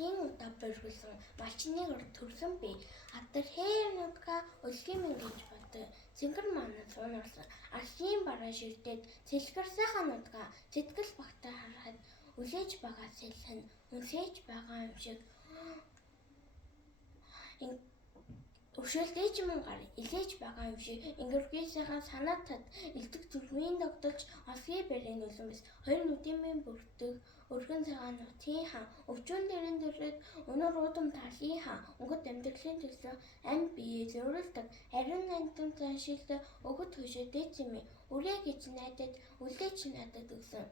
Аслын удаа бэрхүүлсэн малчныг төрсөн би. Атар хээр нутга өлгийн минь гэж боддог. Цэнгэр маань суунарсан. Аслын бараа ширтээд цэлгэр сайхан нутга сэтгэл багтаа харахад үлээж байгаа сэлхэн үнсээж байгаа юм шиг. Өршөөлтэй ч юм гар илээж байгаа юм шиг ингэрхээсээ санаа тад элдэг зүрхмийн тогтолж осгийн бэрийн үлэмс хоёр нүдийн бүртэг өргөн цагаан нутгийн хаан өвчүүн дэрэн дэрээд өнөр уудам талын хаан өнгөт амьдралын төлөө ам бие зөрүүлдэг ариун амтан заншилдаг өгөт хөшөөтэй зэми үрээ гэж найдад үлээж надад өгсөн.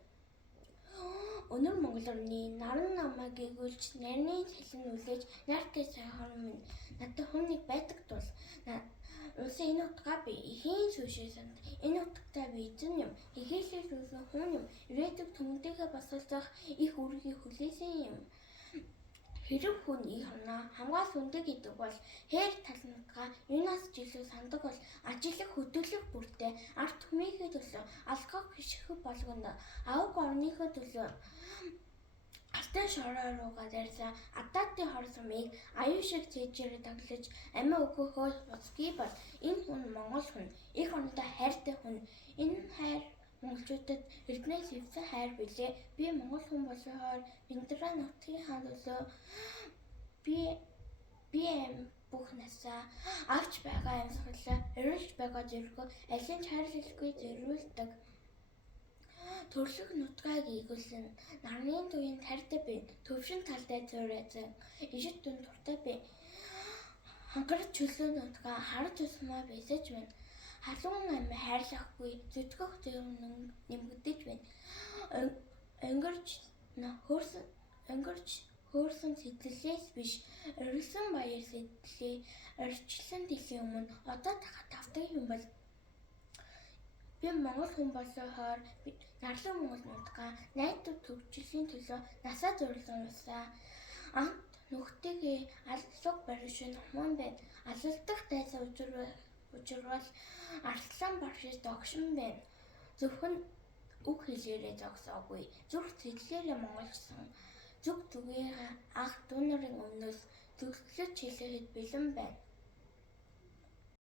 Өнөр Монгол орны наран намаа гэгүүлж нарны салин үлээж нартай сайхан минь надад хүнийг байдаг тул унсан энэ утгаа би ихийн сүшээ санд энэ утгатай би эзэн юм ихээсээс үлсэн хүн юм ирээдүйг төмөдөгөө басалцах их үргийн хүлээсэн юм. Хэрэг хүн их оноо хамгаал хүндэг гэдэг бол хээр талнутгаа юунаас ч илүү сандаг бол ажиглах хөдөлгөх бүртээ арт түмийнхээ төлөө алгах хишгэх болгоно авг орныхоо төлөө алтан шороо руугаа зарсан адаатын хор сумыг аюу шиг цээжээр таглаж амиа өгөхөө боцгий бол энэ хүн Монгол хүн их ондоо хайртай хүн энэ хайр монголчуудад эрдэнэс ивсэн хайр билээ би монгол хүн болохоор биндраа нутгийн хаан төлөө би бүх насаа авч байгаа амьсгалаа өрүүлж байгаа зэрэгөө алин чарлалгүй зэрүүлдэг төрлөх нутгааг игүүлсэн нарны туянд хайртай би төвшин талтай зурайсан ижид дүн туртай би хангарч чөлөө нутгаа харж тусмаа бисэж байна. Халуун ам хайрлахгүй зүтгэх зөв нэмэгдэж байна. Өнгөрч хөөрсөн сэтгэлээс биш орилсон баяр сэтгэлээ орчлон дэлхийн өмнө одоо тавтаг юм бол би монгол хүн болохоор нарлаг монгол нутгаа найдвар төвчлөлийн төлөө насаа зориулсан усаа анх нүхтэйгээ аллаг баришин хуман байна. Алалдах дайсаа учирвал арслан баршиж догшин байна. Зөвхөн үг хэлээрээ зогсоогүй. Зүрх сэтгэлээрээ монголчсон. Зүг түгээ ах дүү нарын өмнөөс зөвлөж хэлэхэд бэлэн байна.